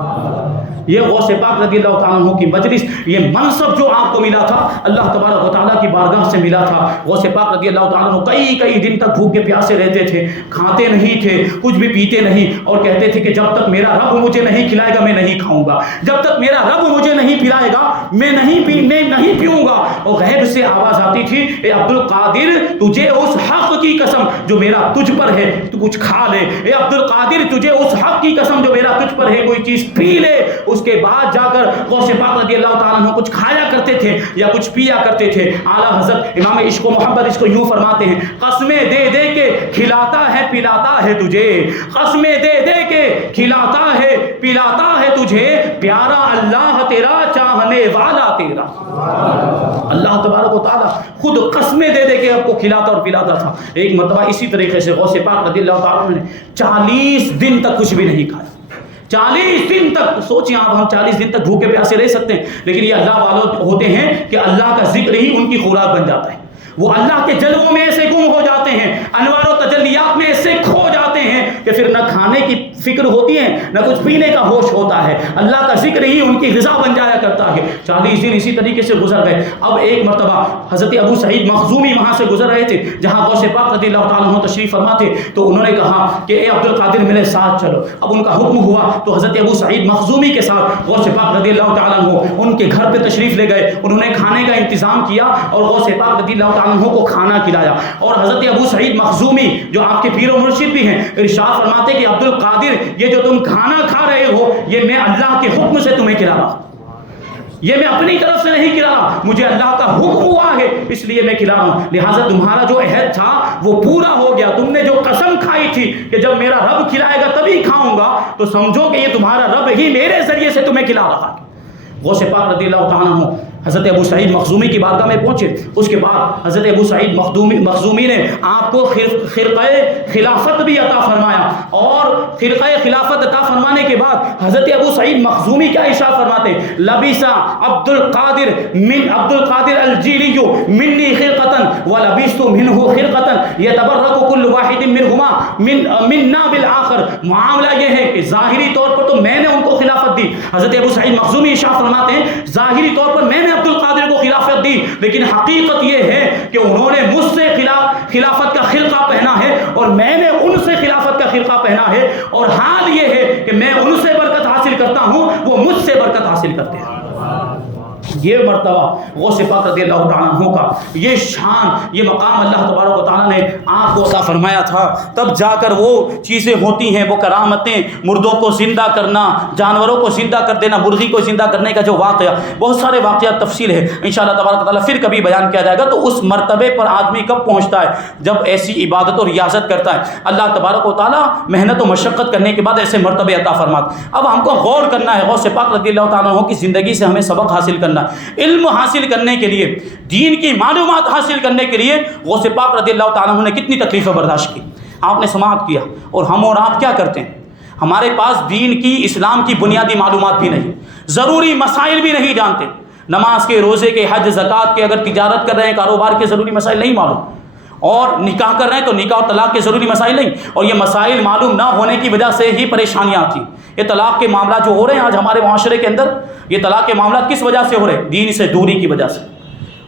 یہ غوث پاک رضی اللہ تعالیٰ عنہ کی مجلس، یہ منصب جو آپ کو ملا تھا اللہ تبارک و تعالیٰ کی بارگاہ سے ملا تھا۔ غوث پاک رضی اللہ تعالیٰ عنہ کئی دن تک بھوکے پیاسے رہتے تھے، کھاتے نہیں تھے، کچھ بھی پیتے نہیں، اور کہتے تھے کہ جب تک میرا رب مجھے نہیں کھلائے گا میں نہیں کھاؤں گا، جب تک میرا رب مجھے نہیں پلائے گا میں نہیں پیوں گا۔ اور غیب سے آواز آتی تھی، اے عبد القادر تجھے اس حق کی قسم جو میرا تجھ پر ہے تو کچھ کھا لے، اے عبد القادر تجھے اس حق کی قسم جو میرا تجھ پر ہے کوئی چیز پی لے۔ اس کے بعد جا کر غوث پاک رضی اللہ تعالیٰ عنہ کچھ کھایا کرتے تھے یا کچھ پیا کرتے تھے۔ اعلیٰ حضرت امام عشق و محبت اس کو یوں فرماتے ہیں، قسمیں دے دے کے کھلاتا ہے پلاتا ہے تجھے، قسمیں دے دے کے کھلاتا ہے پلاتا ہے تجھے، پیارا اللہ تیرا چاہنے والا تیرا۔ اللہ تبارک و تعالیٰ خود قسمیں دے دے کے آپ کو کھلاتا اور پلاتا تھا۔ ایک مرتبہ اسی طریقے سے غوث پاک رضی اللہ تعالیٰ نے 40 دن تک کچھ بھی نہیں کھایا۔ 40 دن تک، سوچیں آپ، ہم 40 دن تک بھوکے پیاسے رہ سکتے ہیں، لیکن یہ اللہ والوں ہوتے ہیں کہ اللہ کا ذکر ہی ان کی خوراک بن جاتا ہے۔ وہ اللہ کے جلووں میں ایسے گم ہو جاتے ہیں، انوار و تجلیات میں ایسے کھو جاتے ہیں کہ پھر نہ کھانے کی فکر ہوتی ہے نہ کچھ پینے کا ہوش ہوتا ہے، اللہ کا ذکر ہی ان کی غذا بن جایا کرتا ہے۔ 40 دن اسی طریقے سے گزر گئے۔ اب ایک مرتبہ حضرت ابو سعید مخزومی وہاں سے گزر رہے تھے جہاں غوث پاک رضی اللہ تعالیٰ عنہ تشریف فرما تھے، تو انہوں نے کہا کہ اے عبد القادر میرے ساتھ چلو۔ اب ان کا حکم ہوا تو حضرت ابو سعید مخزومی کے ساتھ غوث پاک رضی اللہ تعالیٰ عنہ ان کے گھر پہ تشریف لے گئے، انہوں نے کھانے کا انتظام کیا اور غوث پاک رضی اللہ تعالیٰ عنہ کو کھانا کھلایا۔ اور حضرت ابو سعید مخزومی جو آپ کے پیر و مرشد بھی ہیں، ارشاد فرماتے کہ عبد القادر یہ جو تم کھانا کھا رہے ہو یہ میں اللہ کے حکم سے تمہیں کھلا رہا ہوں، یہ میں اپنی طرف سے نہیں کھلا رہا، مجھے اللہ کا حکم ہوا ہے اس لیے میں کھلا رہا ہوں، لہٰذا تمہارا جو عہد تھا وہ پورا ہو گیا، تم نے جو قسم کھائی تھی کہ جب میرا رب کھلائے گا تبھی کھاؤں گا، تو سمجھو کہ یہ تمہارا رب ہی میرے ذریعے سے تمہیں کھلا رہا ہے۔ غوث پاک رضی اللہ تعالیٰ عنہ حضرت ابو سعید مخزومی کی بارگاہ میں پہنچے۔ اس کے بعد حضرت ابو سعید مخزومی نے آپ کو خرقہ خلافت بھی عطا فرمایا، اور خرقہ خلافت عطا فرمانے کے بعد حضرت ابو سعید مخزومی کیا ارشاد فرماتے ہیں، لبیسا عبد القادر الجیلی منی خرقتن ولبیست منہ خرقتن یتبرک کل واحد منہما منا بالآخر۔ معاملہ یہ ہے کہ ظاہری طور پر تو میں نے ان کو خلافت دی، حضرت ابو سعید مخزومی ارشاد فرماتے ہیں ظاہری طور پر میں نے عبد القادر کو خلافت دی، لیکن حقیقت یہ ہے کہ انہوں نے مجھ سے خلافت کا خرقہ پہنا ہے اور میں نے ان سے خلافت کا خرقہ پہنا ہے، اور حال یہ ہے کہ میں ان سے برکت حاصل کرتا ہوں، وہ مجھ سے برکت حاصل کرتے ہیں۔ یہ مرتبہ غوث پاک رضی اللہ تعالیٰ عنہ کا یہ شان، یہ مقام اللہ تبارک و تعالیٰ نے آپ کو عطا فرمایا تھا، تب جا کر وہ چیزیں ہوتی ہیں، وہ کرامتیں، مردوں کو زندہ کرنا، جانوروں کو زندہ کر دینا، مرغی کو زندہ کرنے کا جو واقعہ، بہت سارے واقعات تفصیل ہے انشاءاللہ تبارک و تعالیٰ پھر کبھی بیان کیا جائے گا۔ تو اس مرتبے پر آدمی کب پہنچتا ہے؟ جب ایسی عبادت اور ریاضت کرتا ہے، اللہ تبارک و تعالیٰ محنت و مشقت کرنے کے بعد ایسے مرتبے عطا فرماتا۔ اب ہم کو غور کرنا ہے، غوث پاک رضی اللہ تعالیٰ عنہ کی زندگی سے ہمیں سبق حاصل کرنا، علم حاصل کرنے کے لیے، دین کی معلومات حاصل کرنے کے لیے غوث پاک رضی اللہ تعالیٰ عنہ نے کتنی تکلیفیں برداشت کی، آپ نے سماعت کیا، اور ہم اور آپ کیا کرتے ہیں؟ ہمارے پاس دین کی، اسلام کی بنیادی معلومات بھی نہیں، ضروری مسائل بھی نہیں جانتے، نماز کے، روزے کے، حج، زکوٰۃ کے، اگر تجارت کر رہے ہیں، کاروبار کے ضروری مسائل نہیں معلوم، اور نکاح کر رہے ہیں تو نکاح اور طلاق کے ضروری مسائل نہیں، اور یہ مسائل معلوم نہ ہونے کی وجہ سے ہی پریشانیاں آتی۔ یہ طلاق کے معاملات جو ہو رہے ہیں آج ہمارے معاشرے کے اندر، یہ طلاق کے معاملات کس وجہ سے ہو رہے ہیں؟ دین سے دوری کی وجہ سے،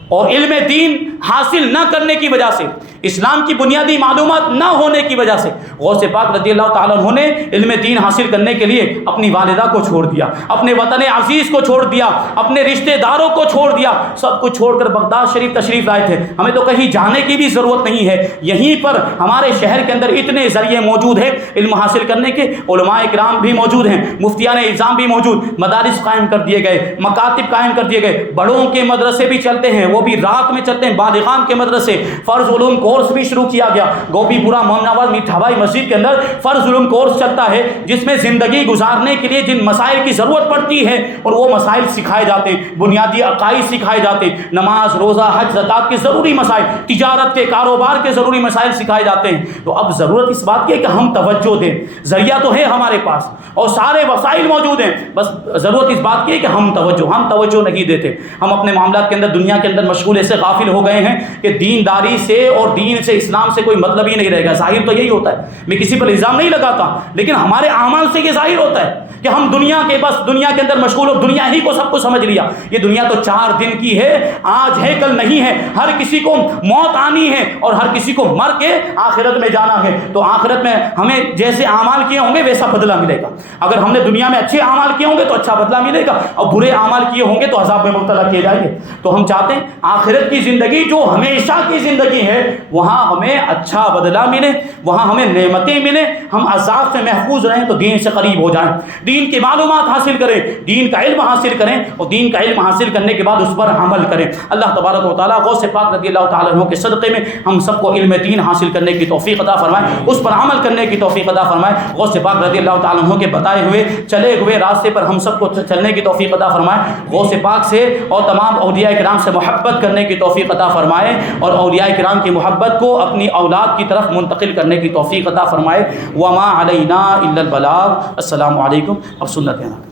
اور علم دین حاصل نہ کرنے کی وجہ سے، اسلام کی بنیادی معلومات نہ ہونے کی وجہ سے۔ غوث پاک رضی اللہ تعالیٰ عنہ نے علم دین حاصل کرنے کے لیے اپنی والدہ کو چھوڑ دیا، اپنے وطن عزیز کو چھوڑ دیا، اپنے رشتہ داروں کو چھوڑ دیا، سب کچھ چھوڑ کر بغداد شریف تشریف لائے تھے۔ ہمیں تو کہیں جانے کی بھی ضرورت نہیں ہے، یہیں پر ہمارے شہر کے اندر اتنے ذریعے موجود ہیں علم حاصل کرنے کے، علماء کرام بھی موجود ہیں، مفتیان اعظام بھی موجود، مدارس قائم کر دیے گئے، مکاتب قائم کر دیے گئے، بڑوں کے مدرسے بھی چلتے ہیں، وہ بھی رات میں چلتے ہیں، بالغان کے مدرسے، فرض علوم کورس بھی شروع کیا گیا۔ گوبی پورا مومناباد میٹھاوائی مسجد کے اندر فرض علوم کورس چلتا ہے، جس میں زندگی گزارنے کے لیے جن مسائل کی ضرورت پڑتی ہے اور وہ مسائل سکھائے جاتے ہیں، بنیادی عقائد سکھائے جاتے ہیں، نماز، روزہ، حج، زکوٰۃ کے ضروری مسائل، تجارت کے، کاروبار کے ضروری مسائل سکھائے جاتے ہیں۔ تو اب ضرورت اس بات کی ہے کہ ہم توجہ دیں، ذریعہ تو ہے ہمارے پاس اور سارے وسائل موجود ہیں، بس ضرورت اس بات کی ہے کہ ہم توجہ نہیں دیتے۔ ہم اپنے معاملات کے اندر، دنیا کے اندر مشغول ایسے غافل ہو گئے ہیں کہ دینداری سے اور دین سے، اسلام سے کوئی مطلب ہی نہیں رہے گا۔ ظاہر تو یہی ہوتا ہے، میں کسی پر الزام نہیں لگاتا، لیکن ہمارے اعمال سے یہ ظاہر ہوتا ہے کہ ہم دنیا کے اندر مشغول اور دنیا ہی کو سب کو سمجھ لیا۔ یہ دنیا تو 4 دن کی ہے، آج ہے کل نہیں ہے، ہر کسی کو موت آنی ہے اور ہر کسی کو مر کے آخرت میں جانا ہے۔ تو آخرت میں ہمیں جیسے اعمال کیے ہوں گے ویسا بدلہ ملے گا۔ اگر ہم نے دنیا میں اچھے اعمال کیے ہوں گے تو اچھا بدلہ ملے گا، اور برے اعمال کیے ہوں گے تو عذاب میں مبتلا کیے جائیں گے۔ تو ہم چاہتے ہیں آخرت کی زندگی جو ہمیشہ کی زندگی ہے، وہاں ہمیں اچھا بدلہ ملے، وہاں ہمیں نعمتیں ملیں، ہم عذاب سے محفوظ رہیں، تو دین سے قریب ہو جائیں، دین کی معلومات حاصل کریں، دین کا علم حاصل کریں، اور دین کا علم حاصل کرنے کے بعد اس پر عمل کریں۔ اللہ تبارک و تعالیٰ غوث پاک رضی اللہ تعالیٰ عنہ کے صدقے میں ہم سب کو علم دین حاصل کرنے کی توفیق عطا فرمائے، اس پر عمل کرنے کی توفیق عطا فرمائے۔ غوث پاک رضی اللہ تعالیٰ عنہ کے بتائے ہوئے چلے ہوئے راستے پر ہم سب کو چلنے کی توفیق عطا فرمائے۔ غوث پاک سے اور تمام اولیاء کرام سے محبت کرنے کی توفیق عطا فرمائے، اور اولیاء کرام کی محبت کو اپنی اولاد کی طرف منتقل کرنے کی توفیق عطا فرمائے۔ وما علینا الا البلاغ۔ السلام علیکم۔ اب سنت ہے نا۔